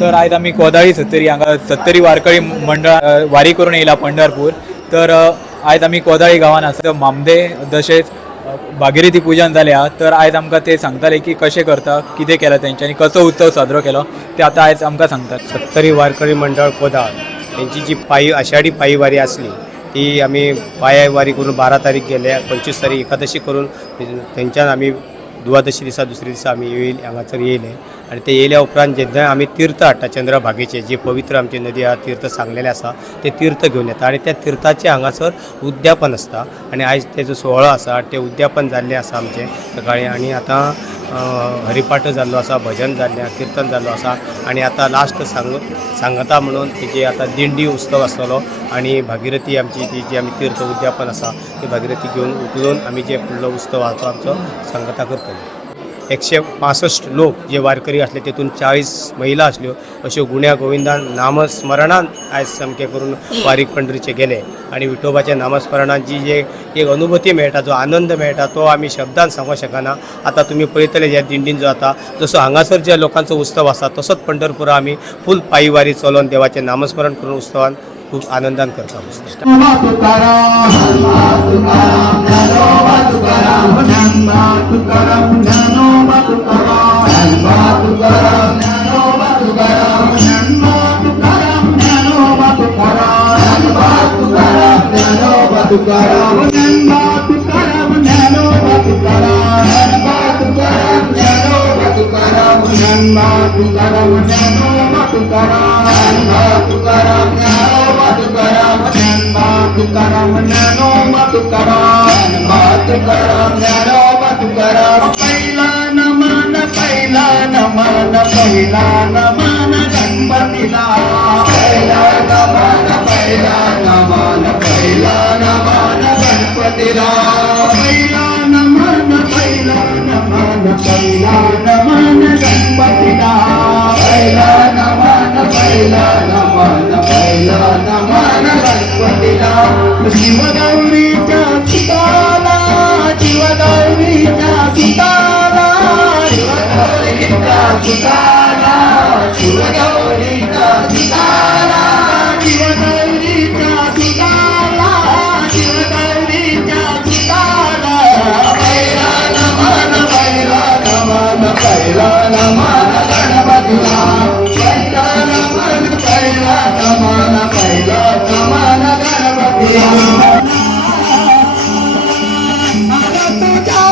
तर आज आम्ही कोदाळी सत्तरी हांगा सत्तरी वारकरी मंडळ वारी करून येयला पंढरपूर. तर आज आम्ही कोदाळी गावान आसा मामदे तशेंच भागीरथी पूजन जाल्या. तर आज आमकां ते सांगताले की कशें करता, कितें केलां तेंच्यांनी, कसो उत्सव साजरो केलो ते आतां आज आमकां सांगतात. सत्तरी वारकरी मंडळ कोदाळ यांची जी पायी आषाढी पायी वारी असली ती आम्ही पायी वारी करून 12 तारीख गेले, 25 तारीख एकादशी करून थंयच्यान आम्ही द्वादशी दिसा दुसरे दिसा आम्ही हांगासर येयले. आणि ते येयल्या उपरांत जेन्ना आमी तीर्थ हाडटा चंद्रभागेचे, जे पवित्र आमची नदी आहा, तीर्थ सांगलेले आसा, ते तीर्थ घेवन येता आणि त्या तीर्थाचे हांगासर उद्यापन आसता. आणि आयज तेजो सुवाळो आसा, ते उद्यापन जाल्लें आसा आमचें सकाळी. आणि आतां हरिपाठ जाल्लो आसा, भजन जाल्लें, किर्तन जाल्लो आसा. आणि आतां लास्ट सांगता म्हणून तेजी आतां दिंडी उत्सव आसतलो. आणि भागीरथी आमची ती जी आमी तीर्थ उद्यापन आसा ती भागीरथी घेवन उखलून आमी जे फुडलो उत्सव आसा तो आमचो सांगता करतलो. 165 लोक जे वारकरी असले तेतून 40 महिला असल्यो, अश्यो गुण्या गोविंदान नामस्मरणान आयज सामकें करून वारीक पंढरीचे गेले. आणि विठोबाच्या नामस्मरणान जी जे एक अनुभूती मेळटा, जो आनंद मेळटा, तो आमी शब्दान सांगूं शकना. आता तुम्ही पळयतले ह्या दिंडीन जो आता जसो हांगासर ज्या लोकांचो उत्सव आसा तसोच पंढरपुरा आमी फूल पायी वारी चलोवन देवाचें नामस्मरण करून उत्सवान खूब आनंदान करता. शिवगौरीच्या सुताला, शिवगौरीच्या सुताला, शिवगौरीच्या सुताला, शिवगौरीच्या सुताला, शिवगौरीच्या सुताला, शिवगौरीच्या सुताला. पहिला नमन, पहिला नमन, पहिला नमन गणपतीला, पहिला नमन, पहिला नमन, पहिला नमन गणपतीला. तुझ्या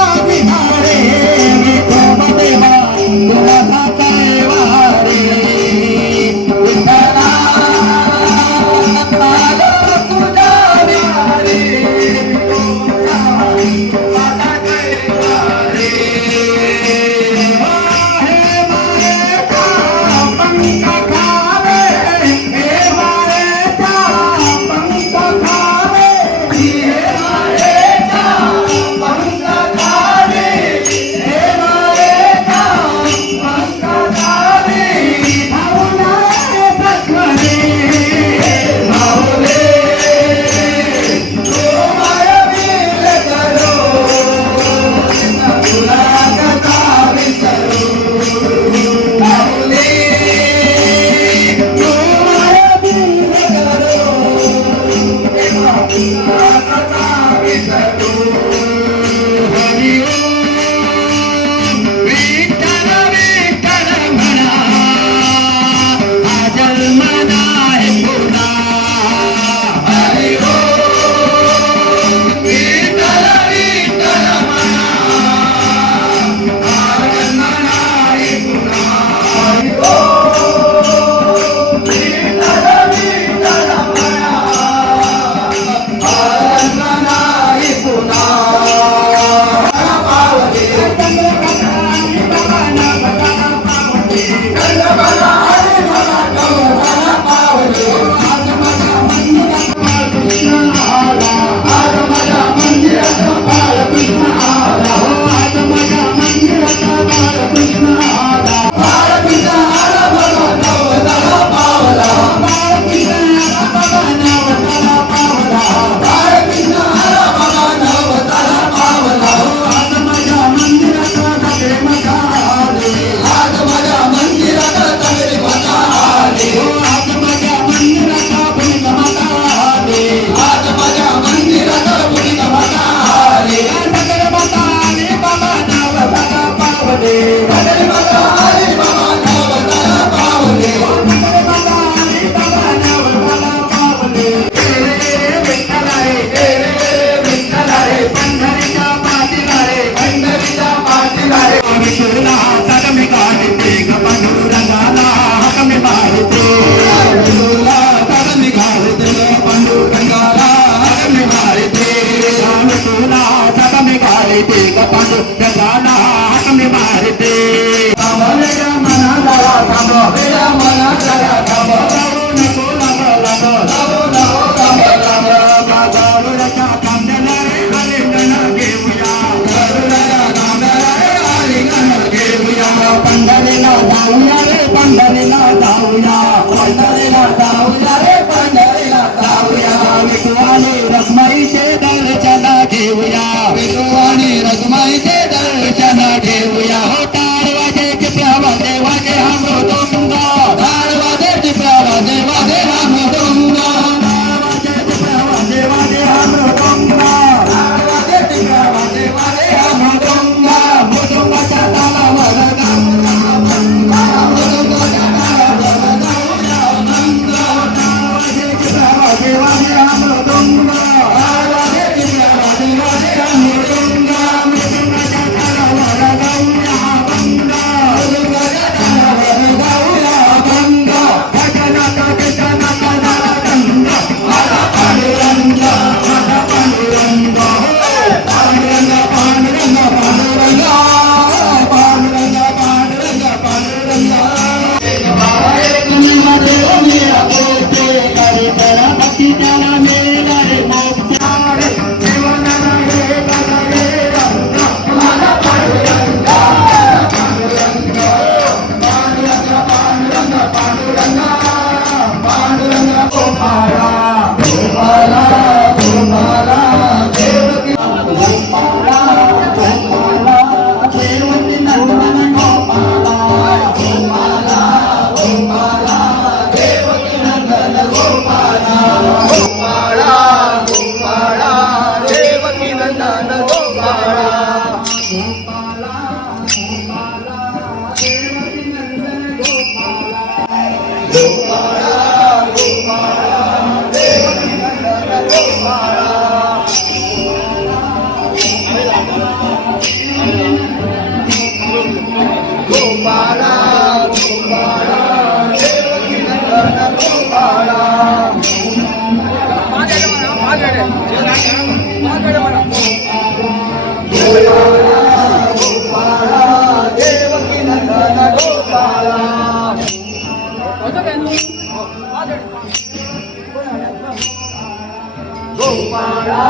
गोपाळा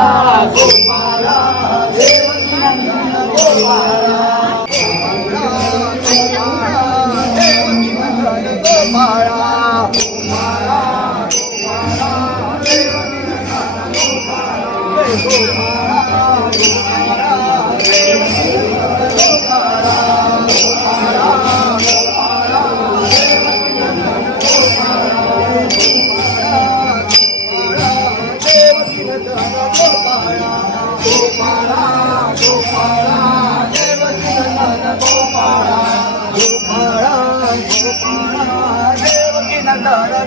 गोपाळा देवकी नंदन गोपाळा देवकी नंदन गोपाळा गोपाळा देवकी नंदन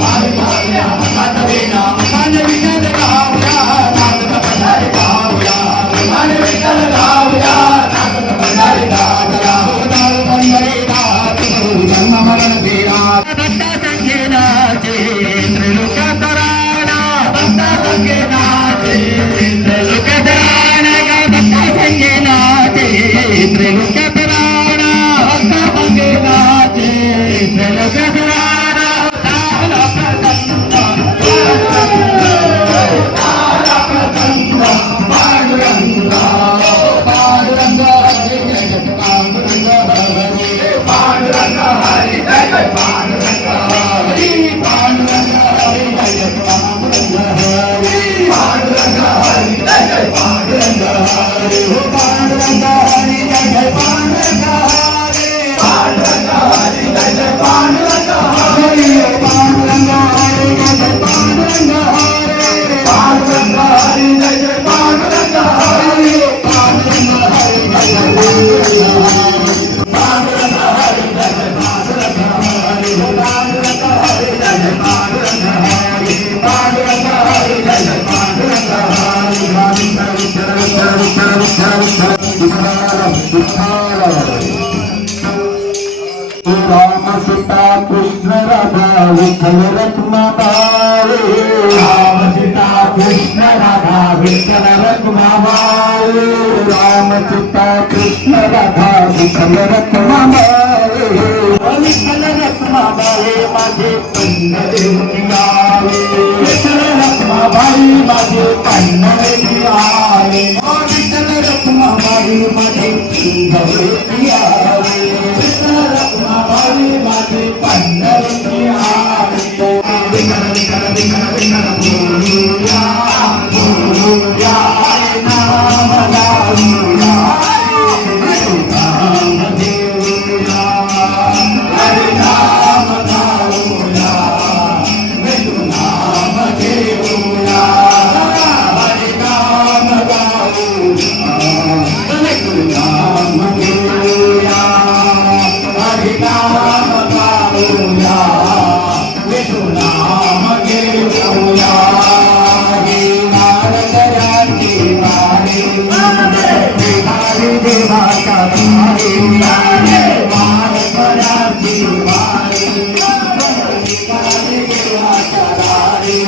Bye. राम सीता कृष्ण राधा विठ्ठल रखुमाबाई राम सीता कृष्ण राधा विठ्ठल रखुमाबाई राम सीता कृष्ण राधा विठ्ठल रखुमाबाई विठ्ठल रखुमाबाई माझे पंढरीची आले विठ्ठल रखुमाबाई माझे पंढरीची आले विठ्ठल रखुमाबाई माझे पंढरीची आले विठ्ठल रखुमाबाई माझे पंढरीची आले बोलूया बोलूया नाम गाऊया नाम देऊया नाम गाऊया नाम देऊया नाम गाऊया नाम देऊया नाम गाऊया विठू नाम घेऊया नारदयांची वारी विहारी देवाचा वारी नारदयांची वारी विहारी देवाचा वारी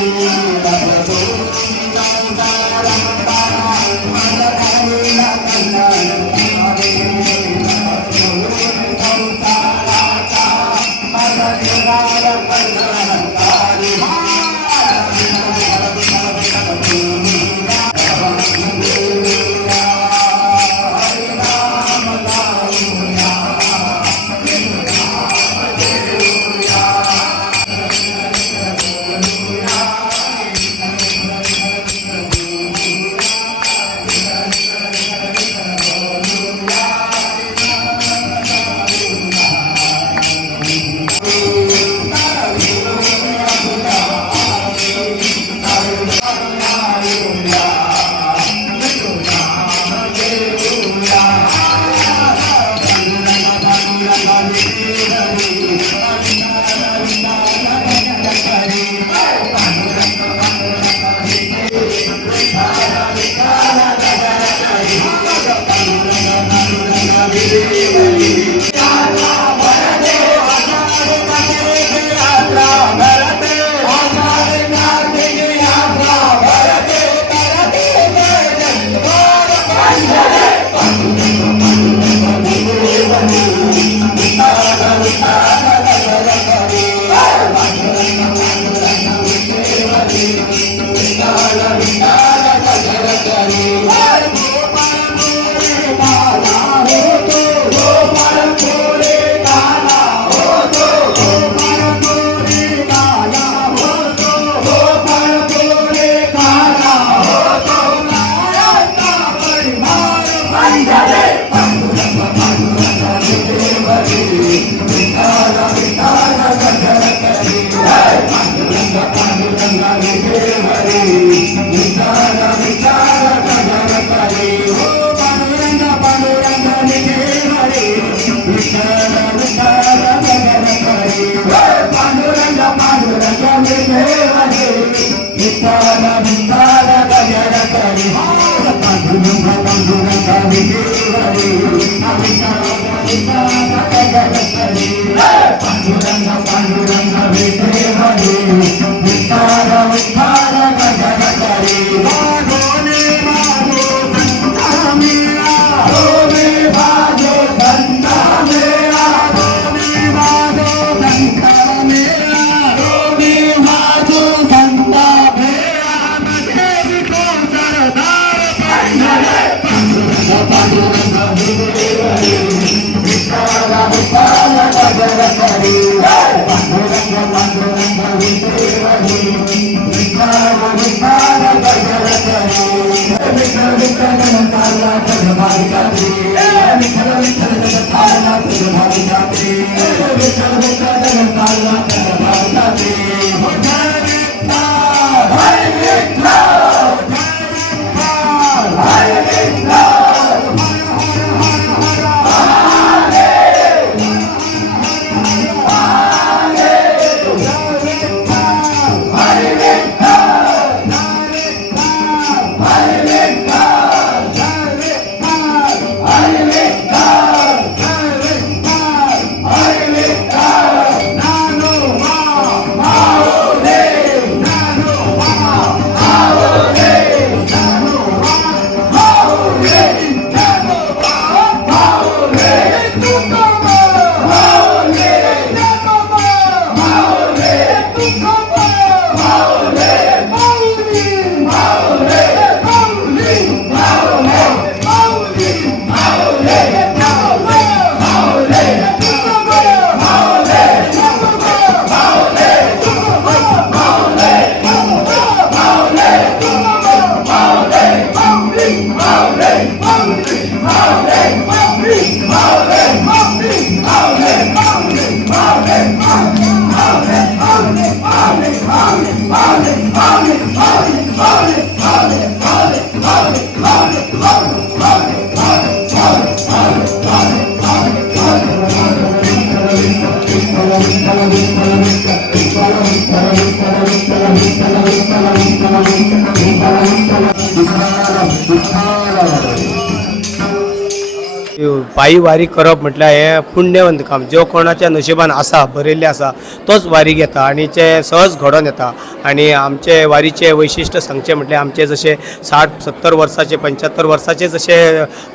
पायी वारी करप म्हटल्यार हें पुण्यवंत काम. जो कोणाच्या नशिबान आसा बरयल्लें आसा तोच वारी घेता आनी ते सहज घडोवन येता. आनी आमचे वारीचे वैशिश्ट सांगचें म्हटल्यार आमचे जशे 60-70 वर्साचे 75 वर्साचे जशे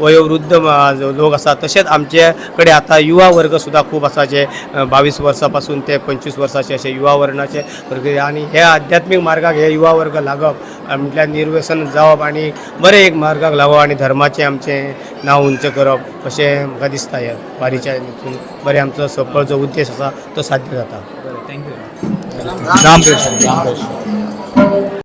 वयोवृद्ध लोक आसा तशेंच आमचे कडेन आतां युवा वर्ग सुद्दां खूब आसा जे 22 वर्सां पासून ते 25 वर्साचे अशे युवा वर्गाचे वर्ग. आनी हे आध्यात्मीक मार्गाक हे युवा वर्ग लागप म्हटल्यार निर्व्यसन जावप आनी बरे एक मार्गाक लागप आनी धर्माचें आमचें नांव उंच करप अशें म्हाका दिसता. ह्या वारीच्या हितून बरें आमचो सफळ जो उद्देश आसा तो साध्य जाता. थँक्यू. रामकृष्ण.